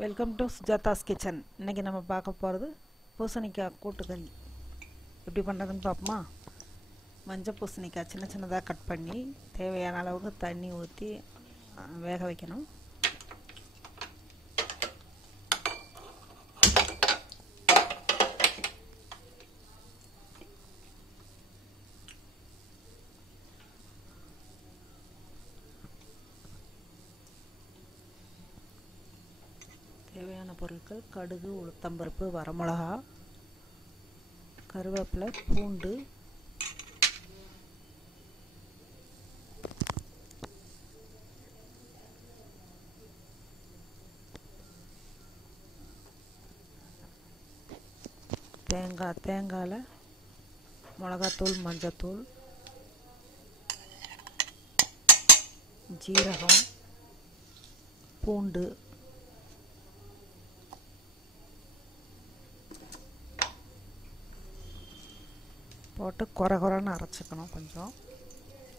Welcome to சுஜாதாஸ் kitchen. இன்றைக்கி நம்ம பார்க்க போகிறது பூசணிக்காய் கூட்டுக்கறி எப்படி பண்ணுறதுன்னு பார்ப்போமா. மஞ்சள் பூசணிக்காய் சின்ன சின்னதாக கட் பண்ணி தேவையான அளவுக்கு தண்ணி ஊற்றி வேக வைக்கணும். தேவையான பொருட்கள்: கடுகு, உளுத்தம்பருப்பு, வரமிளகா, கருவேப்பிலை, பூண்டு, தேங்காயில் மிளகாத்தூள், மஞ்சத்தூள், ஜீரகம், பூண்டு, போட்டு குறைன்னு அரைச்சிக்கணும். கொஞ்சம்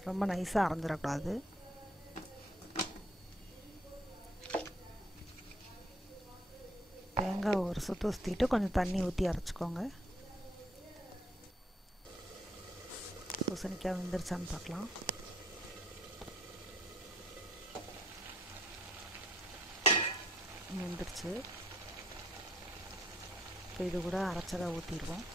ரொம்ப நைஸாக அரைஞ்சிடக்கூடாது. தேங்காய் ஒரு சுற்றிட்டு கொஞ்சம் தண்ணி ஊற்றி அரைச்சிக்கோங்க. பூசணிக்காய் வெந்துருச்சான்னு பார்க்கலாம். வெந்துருச்சு. இப்போ இது கூட அரைச்சதை ஊற்றிடுவோம்.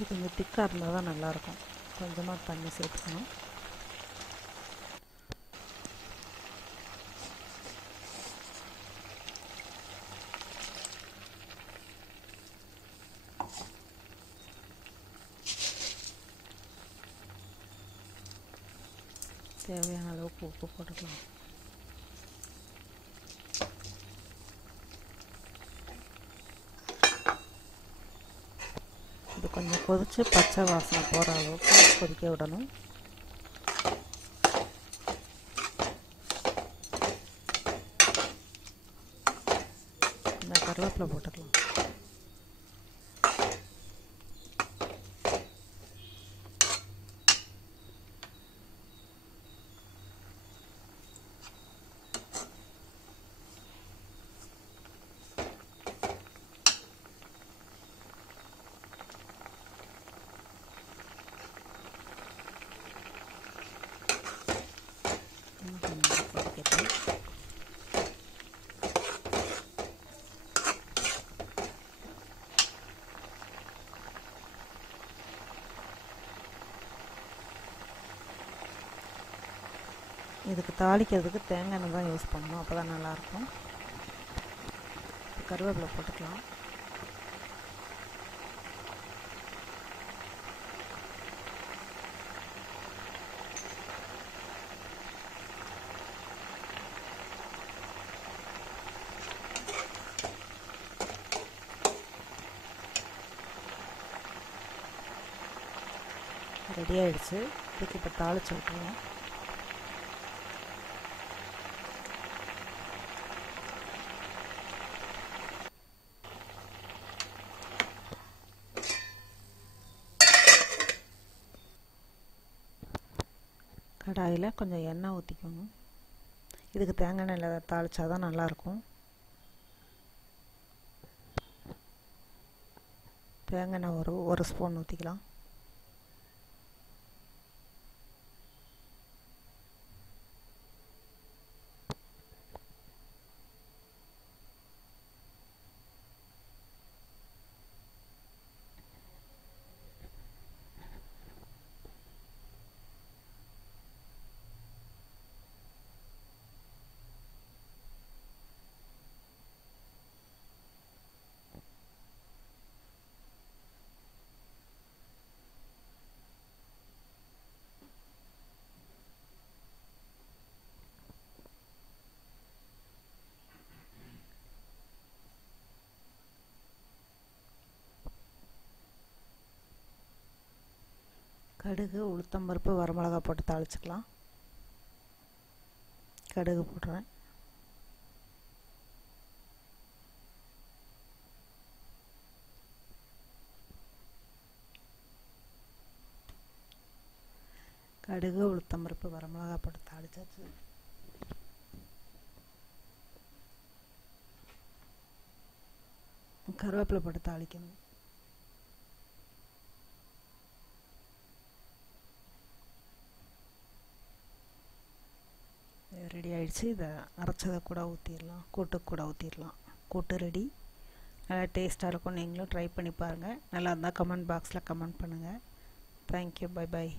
இது கொஞ்சம் திக்காக இருந்தால் தான் நல்லாயிருக்கும். கொஞ்சமாக தண்ணி சேர்த்துக்கணும். தேவையான அளவுக்கு உப்பு போட்டுக்கலாம். இது கொஞ்சம் கொதித்து பச்சை வாசனை போகிற அளவுக்கு கொதிக்க விடணும். இந்த கருவேப்பிலை போட்டுக்கலாம். இதுக்கு தாளிக்கிறதுக்கு தேங்காய் எண்ணெய் தான் யூஸ் பண்ணணும். அப்போ தான் நல்லாயிருக்கும். கருவேப்பிலை போட்டுக்கலாம். ரெடி ஆகிடுச்சு. இதுக்கு இப்போ தாளித்து விட்டுருவோம். கடாயில் கொஞ்சம் எண்ணெய் ஊற்றிக்கோங்க. இதுக்கு தேங்காய் எண்ணெயில் தாளித்தா தான் நல்லாயிருக்கும். தேங்காய் எண்ணெய் ஒரு ஸ்பூன் ஊற்றிக்கலாம். கடுகு உளுத்தம்பருப்பு வரமிளகா போட்டு தாளிச்சுக்கலாம். கடுகு போடுறேன். கடுகு உளுத்தம்பருப்பு வரமிளகா போட்டு தாளிச்சாச்சு. கருவேப்பிலை போட்டு தாளிக்கணும். ரெடி ஆயிடுச்சு. இதை அரைச்சதை கூட ஊற்றிடலாம், கூட்டுக்கு கூட ஊற்றிடலாம். கூட்டு ரெடி. நல்லா டேஸ்ட்டாக இருக்கும். நீங்களும் ட்ரை பண்ணி பாருங்கள். நல்லா இருந்தால் கமெண்ட் பாக்ஸில் கமெண்ட் பண்ணுங்கள். தேங்க்யூ. Bye bye.